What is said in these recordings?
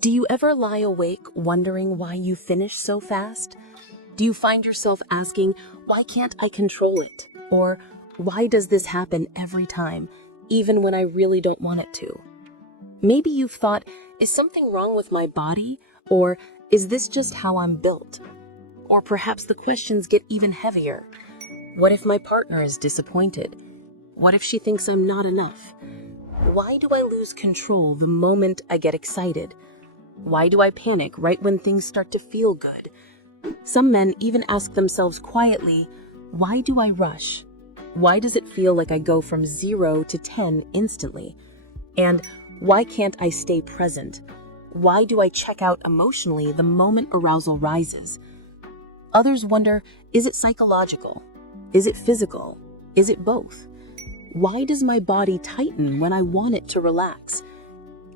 Do you ever lie awake wondering why you finish so fast? Do you find yourself asking, why can't I control it? Or why does this happen every time, even when I really don't want it to? Maybe you've thought, is something wrong with my body? Or is this just how I'm built? Or perhaps the questions get even heavier. What if my partner is disappointed? What if she thinks I'm not enough? Why do I lose control the moment I get excited? Why do I panic right when things start to feel good? Some men even ask themselves quietly, why do I rush? Why does it feel like I go from 0 to 10 instantly? And why can't I stay present? Why do I check out emotionally the moment arousal rises? Others wonder, is it psychological? Is it physical? Is it both? Why does my body tighten when I want it to relax?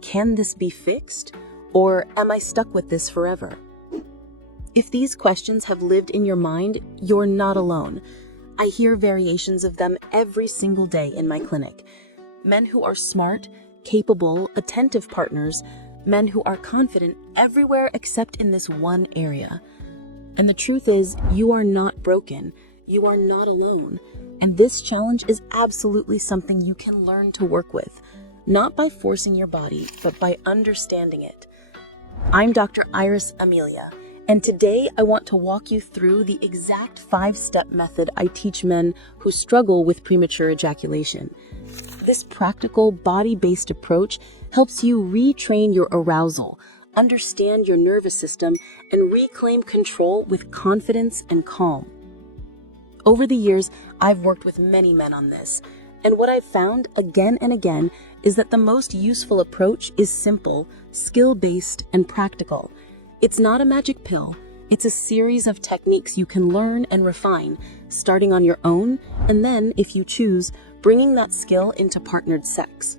Can this be fixed? Or am I stuck with this forever? If these questions have lived in your mind, you're not alone. I hear variations of them every single day in my clinic. Men who are smart, capable, attentive partners, men who are confident everywhere except in this one area. And the truth is, you are not broken. You are not alone. And this challenge is absolutely something you can learn to work with, not by forcing your body, but by understanding it. I'm Dr. Iris Amelia, and today I want to walk you through the exact 5-step method I teach men who struggle with premature ejaculation. This practical, body-based approach helps you retrain your arousal, understand your nervous system, and reclaim control with confidence and calm. Over the years, I've worked with many men on this, and what I've found again and again is that the most useful approach is simple, skill-based, and practical. It's not a magic pill. It's a series of techniques you can learn and refine, starting on your own, and then, if you choose, bringing that skill into partnered sex.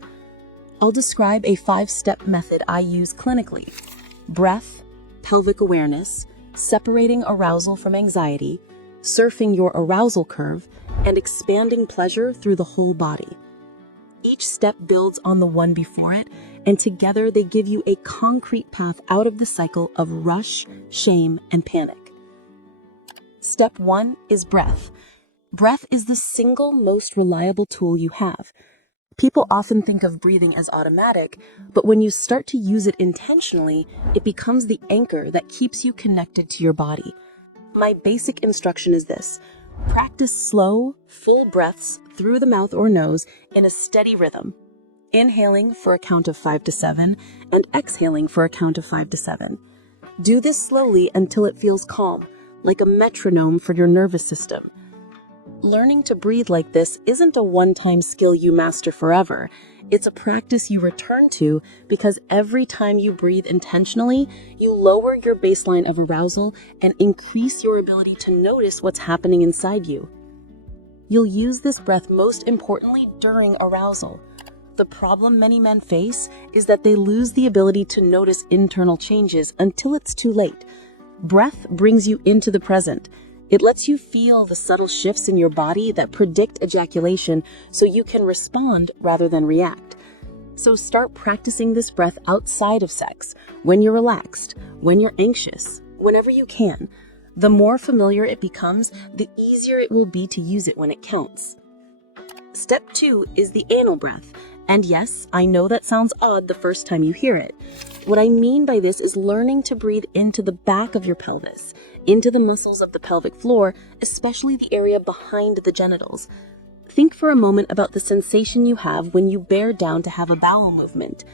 I'll describe a 5-step method I use clinically: breath, pelvic awareness, separating arousal from anxiety, surfing your arousal curve, and expanding pleasure through the whole body. Each step builds on the one before it, and together they give you a concrete path out of the cycle of rush, shame, and panic. Step 1 is breath. Breath is the single most reliable tool you have. People often think of breathing as automatic, but when you start to use it intentionally, it becomes the anchor that keeps you connected to your body. My basic instruction is this: practice slow, full breaths through the mouth or nose in a steady rhythm, inhaling for a count of 5 to 7 and exhaling for a count of 5 to 7. Do this slowly until it feels calm, like a metronome for your nervous system. Learning to breathe like this isn't a one-time skill you master forever. It's a practice you return to because every time you breathe intentionally, you lower your baseline of arousal and increase your ability to notice what's happening inside you. You'll use this breath most importantly during arousal. The problem many men face is that they lose the ability to notice internal changes until it's too late. Breath brings you into the present. It lets you feel the subtle shifts in your body that predict ejaculation so you can respond rather than react. So start practicing this breath outside of sex, when you're relaxed, when you're anxious, whenever you can. The more familiar it becomes, the easier it will be to use it when it counts. Step 2 is the anal breath. And yes, I know that sounds odd the first time you hear it. What I mean by this is learning to breathe into the back of your pelvis, into the muscles of the pelvic floor, especially the area behind the genitals. Think for a moment about the sensation you have when you bear down to have a bowel movement.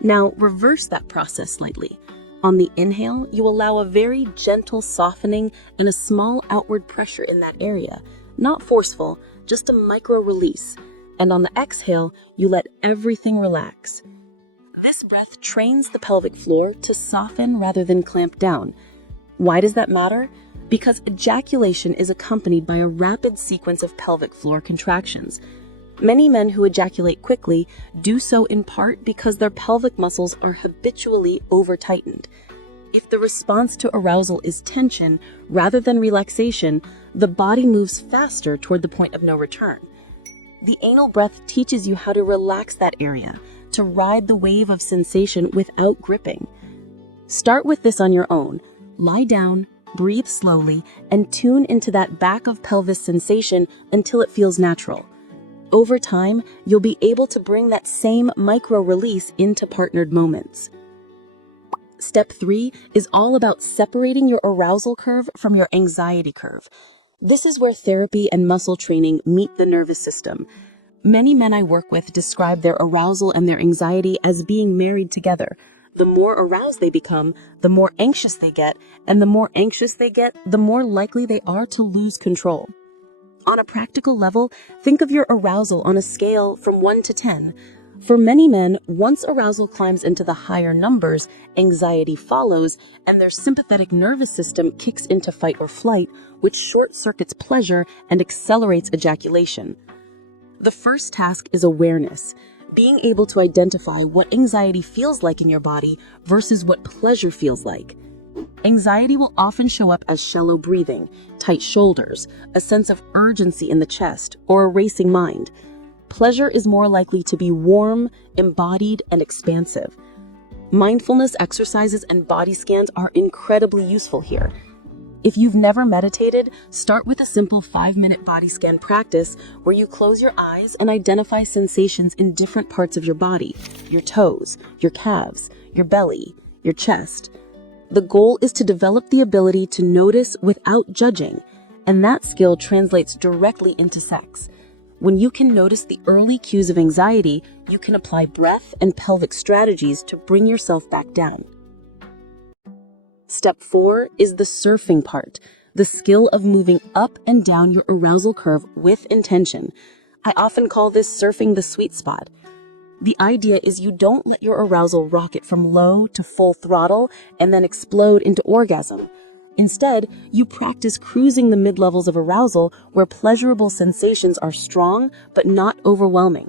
Now reverse that process slightly. On the inhale, you allow a very gentle softening and a small outward pressure in that area. Not forceful, just a micro release. And on the exhale, you let everything relax. This breath trains the pelvic floor to soften rather than clamp down. Why does that matter? Because ejaculation is accompanied by a rapid sequence of pelvic floor contractions. Many men who ejaculate quickly do so in part because their pelvic muscles are habitually over-tightened. If the response to arousal is tension rather than relaxation, the body moves faster toward the point of no return. The anal breath teaches you how to relax that area, to ride the wave of sensation without gripping. Start with this on your own. Lie down, breathe slowly, and tune into that back of pelvis sensation until it feels natural. Over time, you'll be able to bring that same micro-release into partnered moments. Step 3 is all about separating your arousal curve from your anxiety curve. This is where therapy and muscle training meet the nervous system. Many men I work with describe their arousal and their anxiety as being married together. The more aroused they become, the more anxious they get, and the more anxious they get, the more likely they are to lose control. On a practical level, think of your arousal on a scale from 1 to 10. For many men, once arousal climbs into the higher numbers, anxiety follows, and their sympathetic nervous system kicks into fight or flight, which short-circuits pleasure and accelerates ejaculation. The first task is awareness, being able to identify what anxiety feels like in your body versus what pleasure feels like. Anxiety will often show up as shallow breathing, tight shoulders, a sense of urgency in the chest, or a racing mind. Pleasure is more likely to be warm, embodied, and expansive. Mindfulness exercises and body scans are incredibly useful here. If you've never meditated, start with a simple 5-minute body scan practice where you close your eyes and identify sensations in different parts of your body, your toes, your calves, your belly, your chest. The goal is to develop the ability to notice without judging, and that skill translates directly into sex. When you can notice the early cues of anxiety, you can apply breath and pelvic strategies to bring yourself back down. Step 4 is the surfing part, the skill of moving up and down your arousal curve with intention. I often call this surfing the sweet spot. The idea is you don't let your arousal rocket from low to full throttle and then explode into orgasm. Instead, you practice cruising the mid-levels of arousal where pleasurable sensations are strong but not overwhelming.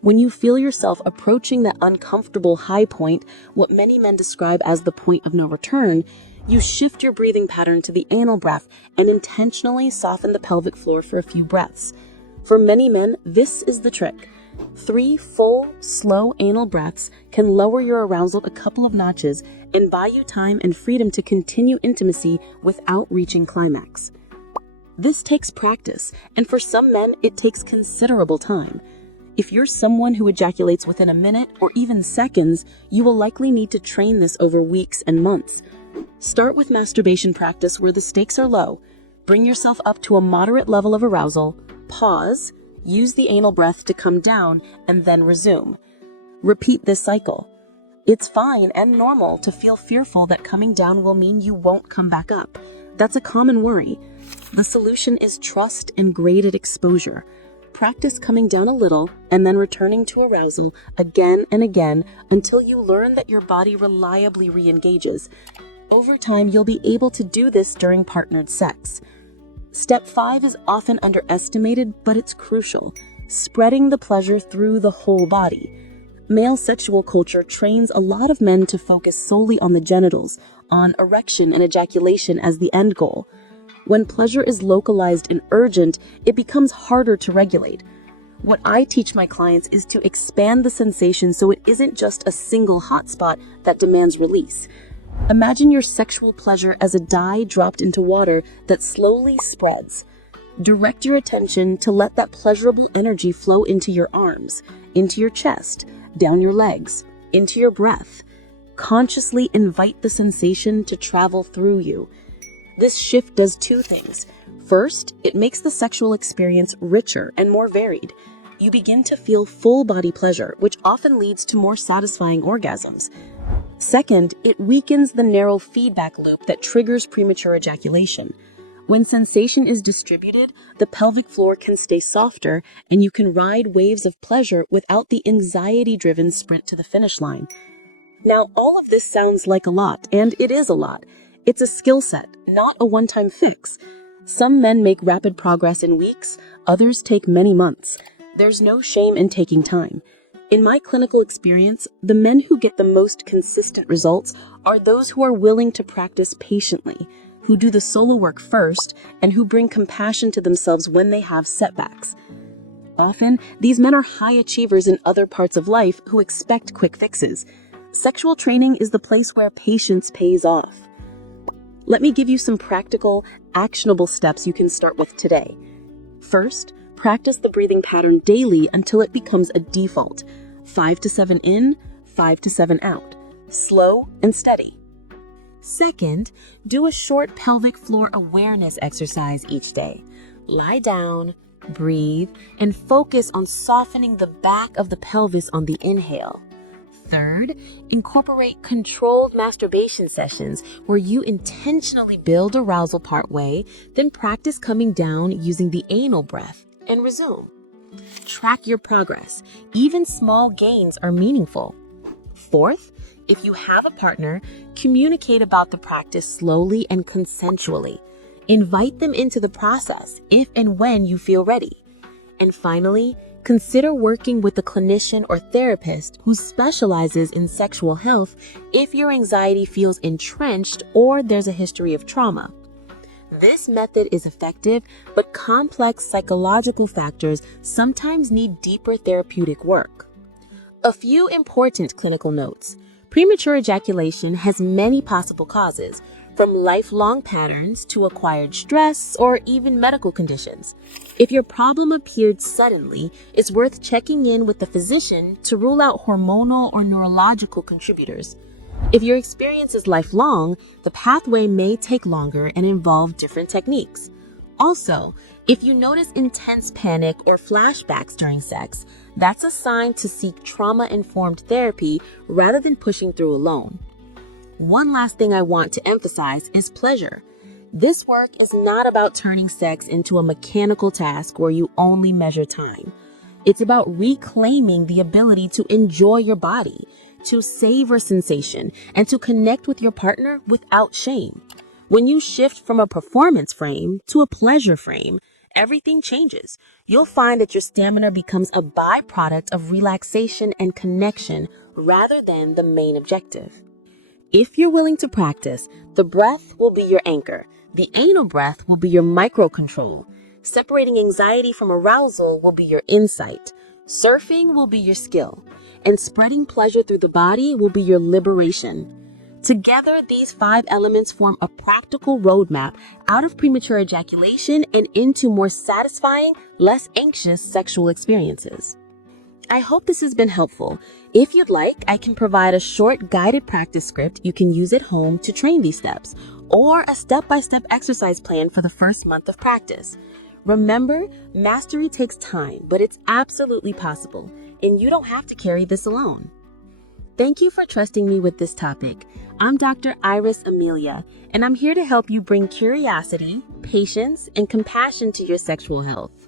When you feel yourself approaching that uncomfortable high point, what many men describe as the point of no return, you shift your breathing pattern to the anal breath and intentionally soften the pelvic floor for a few breaths. For many men, this is the trick. 3 full, slow anal breaths can lower your arousal a couple of notches and buy you time and freedom to continue intimacy without reaching climax. This takes practice, and for some men, it takes considerable time. If you're someone who ejaculates within a minute or even seconds, you will likely need to train this over weeks and months. Start with masturbation practice where the stakes are low. Bring yourself up to a moderate level of arousal, pause, use the anal breath to come down, and then resume. Repeat this cycle. It's fine and normal to feel fearful that coming down will mean you won't come back up. That's a common worry. The solution is trust and graded exposure. Practice coming down a little and then returning to arousal again and again until you learn that your body reliably re-engages. Over time, you'll be able to do this during partnered sex. Step 5 is often underestimated, but it's crucial: spreading the pleasure through the whole body. Male sexual culture trains a lot of men to focus solely on the genitals, on erection and ejaculation as the end goal. When pleasure is localized and urgent, it becomes harder to regulate. What I teach my clients is to expand the sensation so it isn't just a single hotspot that demands release. Imagine your sexual pleasure as a dye dropped into water that slowly spreads. Direct your attention to let that pleasurable energy flow into your arms, into your chest, down your legs, into your breath. Consciously invite the sensation to travel through you. This shift does 2 things. First, it makes the sexual experience richer and more varied. You begin to feel full body pleasure, which often leads to more satisfying orgasms. Second, it weakens the narrow feedback loop that triggers premature ejaculation. When sensation is distributed, the pelvic floor can stay softer and you can ride waves of pleasure without the anxiety-driven sprint to the finish line. Now, all of this sounds like a lot, and it is a lot. It's a skill set, not a one-time fix. Some men make rapid progress in weeks, others take many months. There's no shame in taking time. In my clinical experience, the men who get the most consistent results are those who are willing to practice patiently, who do the solo work first, and who bring compassion to themselves when they have setbacks. Often, these men are high achievers in other parts of life who expect quick fixes. Sexual training is the place where patience pays off. Let me give you some practical, actionable steps you can start with today. First, practice the breathing pattern daily until it becomes a default. 5 to 7 in, 5 to 7 out. Slow and steady. Second, do a short pelvic floor awareness exercise each day. Lie down, breathe, and focus on softening the back of the pelvis on the inhale. Third, incorporate controlled masturbation sessions where you intentionally build arousal partway, then practice coming down using the anal breath and resume. Track your progress. Even small gains are meaningful. Fourth, if you have a partner, communicate about the practice slowly and consensually. Invite them into the process if and when you feel ready. And finally, consider working with a clinician or therapist who specializes in sexual health if your anxiety feels entrenched or there's a history of trauma. This method is effective, but complex psychological factors sometimes need deeper therapeutic work. A few important clinical notes. Premature ejaculation has many possible causes, from lifelong patterns to acquired stress or even medical conditions. If your problem appeared suddenly, it's worth checking in with the physician to rule out hormonal or neurological contributors. If your experience is lifelong, the pathway may take longer and involve different techniques. Also, if you notice intense panic or flashbacks during sex, that's a sign to seek trauma-informed therapy rather than pushing through alone. One last thing I want to emphasize is pleasure. This work is not about turning sex into a mechanical task where you only measure time. It's about reclaiming the ability to enjoy your body, to savor sensation, and to connect with your partner without shame. When you shift from a performance frame to a pleasure frame, everything changes. You'll find that your stamina becomes a byproduct of relaxation and connection rather than the main objective. If you're willing to practice, the breath will be your anchor. The anal breath will be your micro-control. Separating anxiety from arousal will be your insight. Surfing will be your skill. And spreading pleasure through the body will be your liberation. Together, these 5 elements form a practical roadmap out of premature ejaculation and into more satisfying, less anxious sexual experiences. I hope this has been helpful. If you'd like, I can provide a short guided practice script you can use at home to train these steps, or a step-by-step exercise plan for the first month of practice. Remember, mastery takes time, but it's absolutely possible, and you don't have to carry this alone. Thank you for trusting me with this topic. I'm Dr. Iris Amelia, and I'm here to help you bring curiosity, patience, and compassion to your sexual health.